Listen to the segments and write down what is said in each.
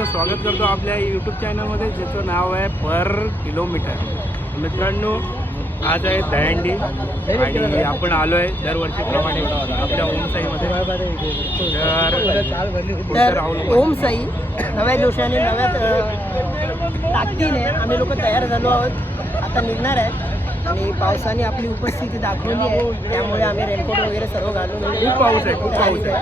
तुमचं स्वागत करतो आपल्या यूट्यूब चॅनलमध्ये, ज्याचं नाव आहे पर किलोमीटर. मित्रांनो, आज आहे दहीहंडी आणि आपण आलो आहे दरवर्षीप्रमाणे आपल्या ओमसाईमध्ये. तर ओमसाई नव्या जोशाने नव्या ताकदीने आम्ही लोक तयार झालो आहोत. आता निघणार आहे आणि पावसाने आपली उपस्थिती दाखवली आहे, त्यामुळे आम्ही रेनकोट वगैरे सर्व घालून. खूप पाऊस आहे, खूप पाऊस आहे.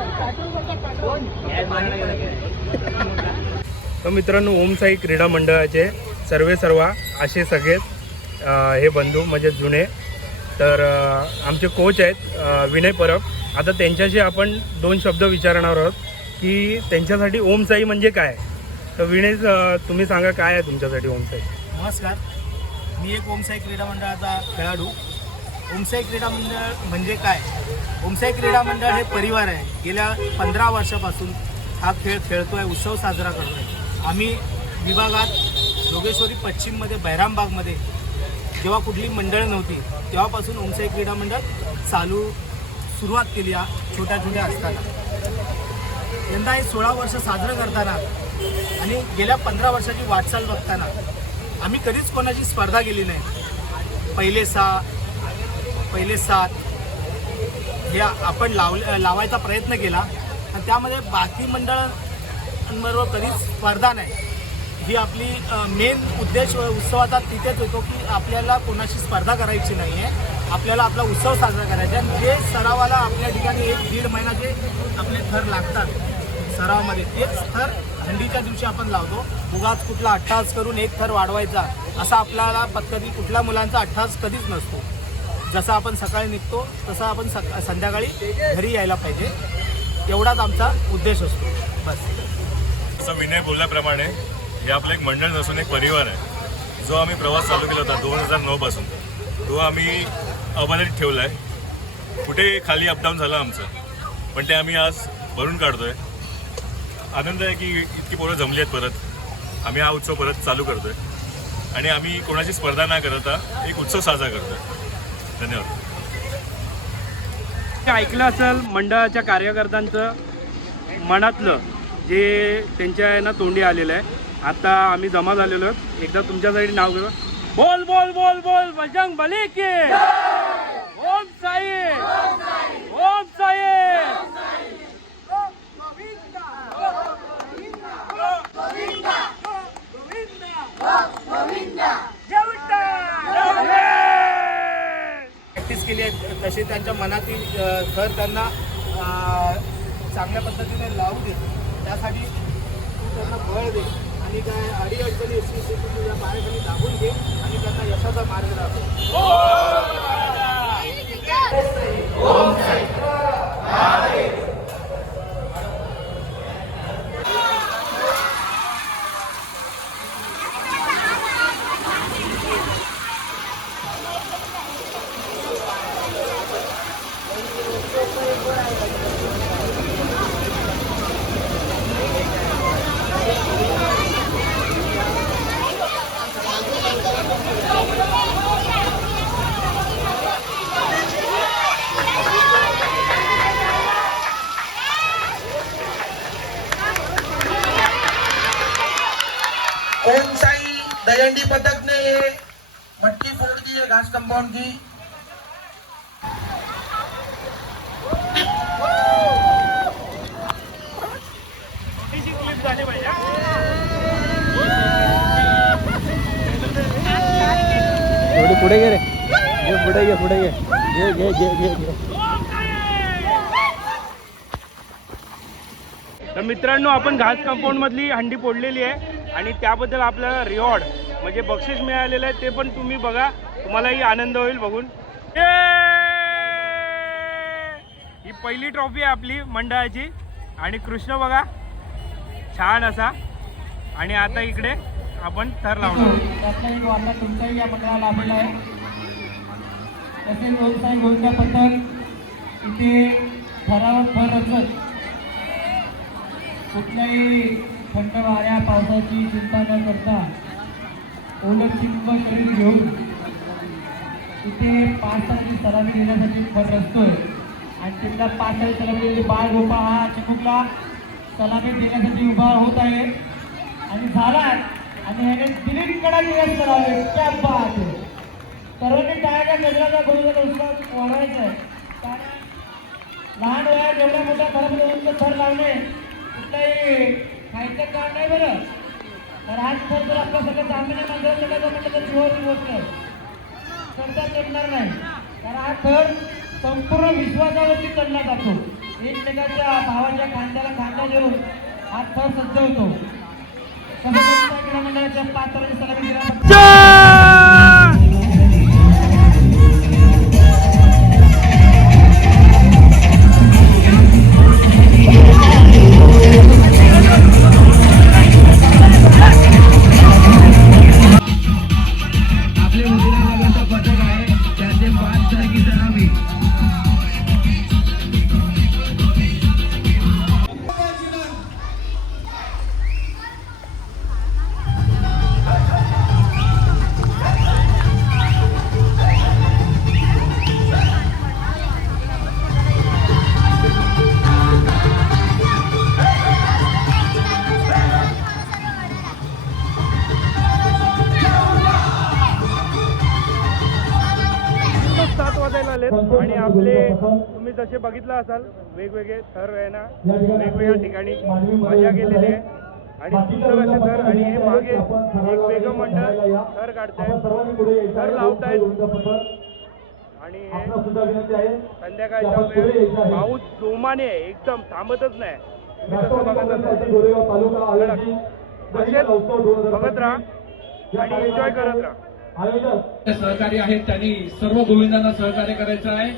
तर मित्रांनो, ओमसाई क्रीडा मंडळाचे सर्व असे सगळेच हे बंधू म्हणजे जुने. तर आमचे कोच आहेत विनय परब. आता त्यांच्याशी आपण 2 शब्द विचारणार आहोत की त्यांच्यासाठी ओमसाई म्हणजे काय. तर विनय, तुम्ही सांगा काय आहे तुमच्यासाठी ओमसाई. नमस्कार, मी एक ओमसाई क्रीडा मंडळाचा खेळाडू. ओमसाई क्रीडा मंडळ म्हणजे काय? ओमसाई क्रीडा मंडळ हे परिवार आहे. गेल्या 15 वर्षापासून हा खेळ खेळतोय, उत्सव साजरा करतोय. आम्ही विभागात जोगेश्वरी पश्चिममध्ये बैरामबागमध्ये जेव्हा कुठली मंडळ नव्हती तेव्हापासून ओमसाई क्रीडा मंडळ सुरुवात केली छोट्या असताना. यंदा हे 16 वर्ष साजरं करताना आणि गेल्या 15 वर्षाची वाटचाल बघताना आम्ही कधीच कोणाची स्पर्धा केली नाही. पहिले 7 हे आपण लावायचा प्रयत्न केला आणि त्यामध्ये बाकी मंडळांबरोबर कधीच स्पर्धा नाही. ही आपली मेन उद्देश उत्सवाचा तिथेच होतो की आपल्याला कोणाशी स्पर्धा करायची नाही आहे, आपल्याला आपला उत्सव साजरा करायचा. आणि जे सरावाला आपल्या ठिकाणी 1-1.5 महिना जे आपले थर लागतात सरावामध्ये, तेच थर थंडीच्या दिवशी आपण लावतो. उगाच कुठला अट्टास करून एक थर वाढवायचा असा आपल्याला पद्धती कुठल्या मुलांचा अट्टास कधीच नसतो. जसं आपण सकाळी निघतो तसं आपण संध्याकाळी घरी यायला पाहिजे, एवढाच आमचा उद्देश असतो. बस. असं विनय बोलल्याप्रमाणे हे आपलं एक मंडळ नसून एक परिवार आहे. जो आम्ही प्रवास चालू केला होता 2009 पासून, तो आम्ही अबाधित ठेवला आहे. कुठे खाली अपडाऊन झालं आमचं, पण ते आम्ही आज भरून काढतोय. आनंद आहे की इतकी पोरं जमली आहेत. परत आम्ही हा उत्सव परत चालू करतोय आणि आम्ही कोणाची स्पर्धा न करता एक उत्सव साजरा करतोय. धन्यवाद. ऐकलं असेल मंडळाच्या कार्यकर्त्यांचं मनातलं जे त्यांच्या आहे ना तोंडी आलेलं आहे. आता आम्ही जमा झालेलो आहोत. एकदा तुमच्यासाठी नाव घेऊ. बोल बोल बोल बोल बजरंग बली की ओम साई, ओम साई. प्रॅक्टिस केली आहे तसे त्यांच्या मनातील थर त्यांना चांगल्या पद्धतीने लावू दे, त्यासाठी तू त्यांना बळ दे आणि काय अडीअडचणी असतील ते तुझ्या पायाखाली दाबून घे आणि त्यांना यशाचा मार्ग दाखव. ओमसाई दहीहंडी पथक ने ये मटकी फोड़ दी है घास कंपाउंड की. थोडी पुढे गे रे, पुढे घे. तर मित्रांनो, आपण घास कंपाऊंड मधली हंडी फोडलेली आहे आणि त्याबद्दल आपल्याला रिवॉर्ड म्हणजे बक्षीस मिळालेलं आहे. ते पण तुम्ही बघा, तुम्हालाही आनंद होईल बघून. ही पहिली ट्रॉफी आहे आपली मंडळाची आणि कृष्ण बघा छान असा. आणि आता इकडे आपण थर लावणार. तुमचाही या मंडळाला लाभलेला आहे. तसेच ओमसाई गोविंदा पथक इथे थरावर थर रचत कुठल्याही थंड वाऱ्या पावसाची चिंता न करता ओलट चिंब शरीर घेऊन इथे 5 तारखेची सलामी देण्यासाठी थर रचतोय. आणि तिथला 5 तारखेची सलामी बाळ गोपाळ हा चिमुकला सलामी देण्यासाठी उभा होत आहे. आणि झाला आणि ह्याने दिलीप कडा दिवस करावे त्या बात सर्वांनी टाळ्या गजराचा गुरुचा उत्सव वाढवायचा आहे. कारण लहान वयात एवढ्या मोठ्या थरामध्ये थर लावणे कुठलाही खायचं काम नाही बरं. तर हाच थर जर आपल्या सगळ्या सामान्य माणसाला चढायचं म्हटलं तर जीवावरची गोष्ट आहे, चढता चढणार नाही. कारण हा थर संपूर्ण विश्वासावरती चढला जातो. एकमेकाच्या भावाच्या खांद्याला खांदा देऊन हा थर सज्ज होतो. तसंच क्रीडा मंडळाच्या पात्राची सलामी दिला. आपले मुलीला पथक आहे त्याचे 5 तारखेची सलामी. नुकतंच 7 वाजायला आलेत आणि आपले तुम्ही जसे बघितलं असाल वेगवेगळे थर आहे ना वेगवेगळ्या ठिकाणी मजा केलेली आहे आणि सुंदर असे थर. आणि हे मागे एक वेगळं मंडळ थर काढतायत, थर लावतायत आणि हे संध्याकाळच्या वेळेस पाऊस जोमाने आहे, एकदम थांबतच नाही. तुम्ही कसं बघत असाल असेच बघत राहा आणि एन्जॉय करत राहा. सहकारी आहेत त्यांनी सर्व गोविंदांना सहकार्य करायचं आहे.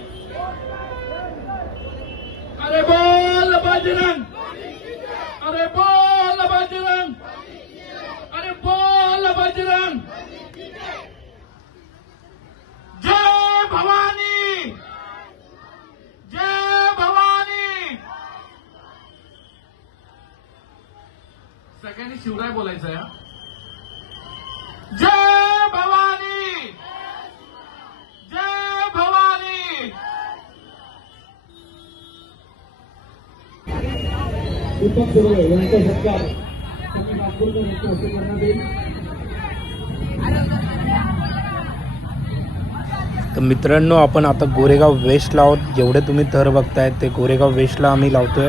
अरे बोल बजरंग, अरे बोल बजरंग, अरे बोल बजरंग. जय भवानी, जय भवानी. सगळ्यांनी शिवराय बोलायचं आहे. जय भवानी, जय भवानी. दीपक सुर्वे यांचा सत्कार त्यांनी नागपूरच्या मुख्य हस्ते करण्यात येईल. तर मित्रांनो आपण आता गोरेगाव वेस्टला आहोत. जेवढे तुम्ही थर बघताय ते गोरेगाव वेस्टला आम्ही लावतोय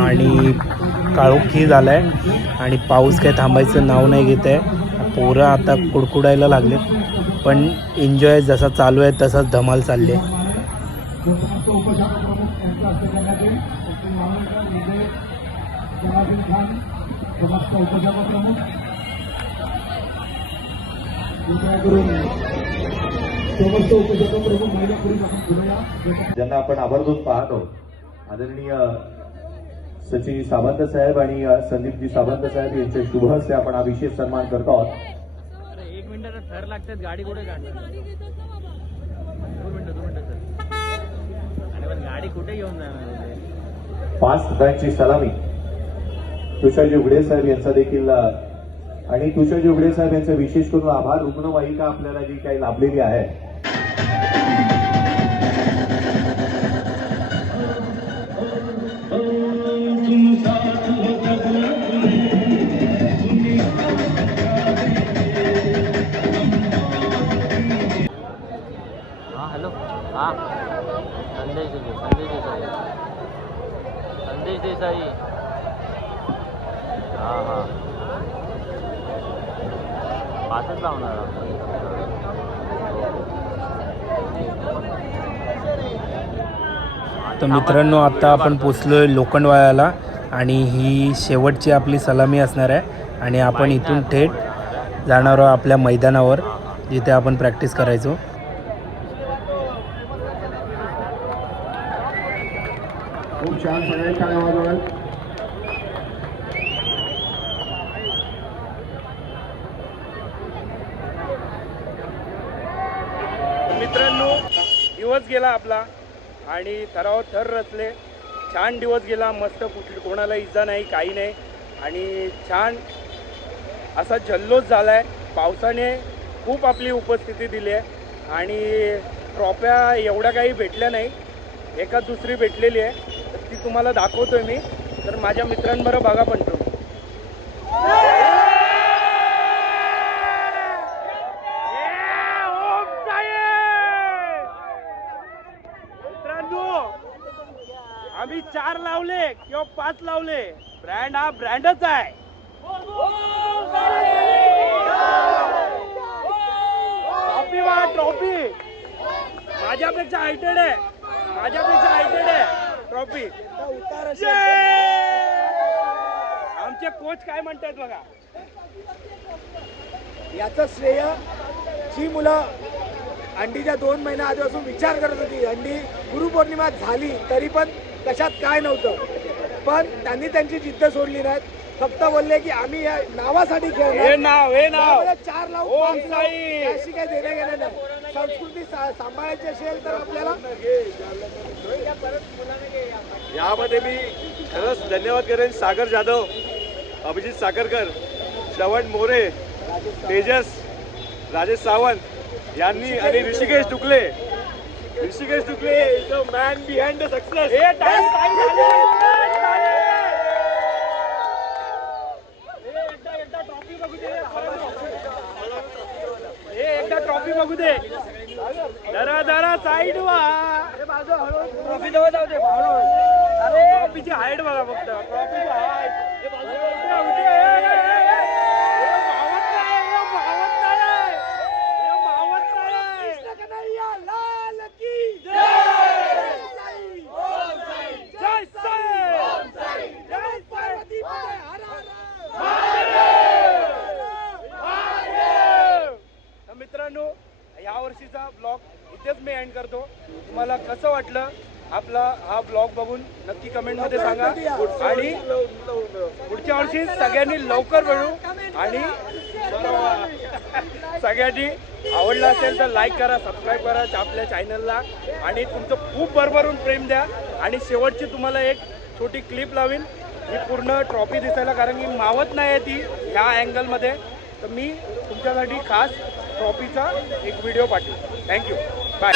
आणि काळोखी झाला आहे आणि पाऊस काही थांबायचं नाव नाही घेत आहे. पोरं आता कुडकुडायला लागले पण एन्जॉय जसा चालू आहे तसाच धमाल चालली आहे. समस्त उपशाखा प्रमुख यांच्या हस्ते करण्यात येईल. विजय जनार्दन खान समस्त उपशाखा प्रमुख कृपया करून समस्त उपशाखा प्रमुख महिला पुरुष आपण बोलूया. ज्यांना आपण आवर्जून पाहतो आदरणीय सचिन सावंत साहेब आणि संदीपजी सावंत साहेब यांच्या शुभ हस्ते आपण हा विशेष सन्मान करतो आहोत. एक मिनिट थर लागतात गाडी कुठे काढणार 2 मिनिटं आणि पण गाडी कुठे घेऊन जाणार. 5 तासांची सलामी तुषारजी उघडे साहेब यांचा देखील आणि तुषारजी उघडे साहेब यांचा विशेष करून आभार. रुग्णवाहिका आपल्याला जी काही लाभलेली आहे हॅलो हां संदेश देसाई हां हां पाचच लावणार आपण. तर मित्रांनो आता आपण पोचलोय लोखंडवाळ्याला आणि ही शेवटची आपली सलामी असणार आहे आणि आपण इथून थेट जाणार आहोत आपल्या मैदानावर जिथे आपण प्रॅक्टिस करायचो. खूप छान सगळे काय वाजवलं. मित्रांनो दिवस गेला आपला आणि थरावर थर रचले. छान दिवस गेला, मस्त कोणाला इजा नाही काही नाही आणि छान असा जल्लोष झाला आहे. पावसाने खूप आपली उपस्थिती दिली आहे आणि ट्रॉफ्या एवढ्या काही भेटल्या नाही, एका दुसरी भेटलेली आहे तर ती तुम्हाला दाखवतोय मी. तर माझ्या मित्रांबरोबर बघा पण तुम्ही. आम्ही 4 लावले किंवा 5 लावले, ब्रँड हा ब्रँडच आहे. ट्रॉफी बघा, ट्रॉफी माझ्यापेक्षा हायटेड आहे, ट्रॉफी. आमचे कोच काय म्हणतात बघा. याचं श्रेय जी मुलं अंडीच्या 2 महिन्या आधीपासून विचार करत होती, अंडी गुरुपौर्णिमा झाली तरी पण कशात काय नव्हतं, पण त्यांनी त्यांची जिद्द सोडली नाही. फक्त बोलले की आम्ही या नावासाठी खेळणार. हे नाव 4 लावून ओम 5 साई. लावून अशी काही देणं घेणं नाही. संस्कृती सांभाळायची असेल तर आपल्याला यामध्ये मी खरंच धन्यवाद करेन सागर जाधव, अभिजित साखरकर, श्रवण मोरे, तेजस, राजेश सावंत यांनी आणि Rishikesh Tukle is the man behind the success. एकदा ट्रॉफी बघू दे. जरा साईड व्हा. ट्रॉफी जवळ जाऊ दे. अरे ट्रॉफीची हाईट बघा फक्त. ट्रॉफीची हाईट मित्रांनो, या वर्षीचा ब्लॉग इथेच मी एंड करतो. तुम्हाला कसं वाटलं आपला हा ब्लॉग बघून नक्की कमेंटमध्ये सांगा. आणि पुढच्या वर्षी सगळ्यांनी लवकर मिळू. आणि सगळ्यांनी आवडला असेल तर लाईक करा, सबस्क्राईब करा आपल्या चॅनलला. आणि तुमचं खूप भरभरून प्रेम द्या. आणि शेवटची तुम्हाला एक छोटी क्लिप लावीन. ही पूर्ण ट्रॉफी दिसायला, कारण की मावत नाही आहे ती ह्या अँगलमध्ये. तर मी तुमच्यासाठी खास ट्रॉफीचा एक व्हिडिओ पाठवू. Thank you, bye.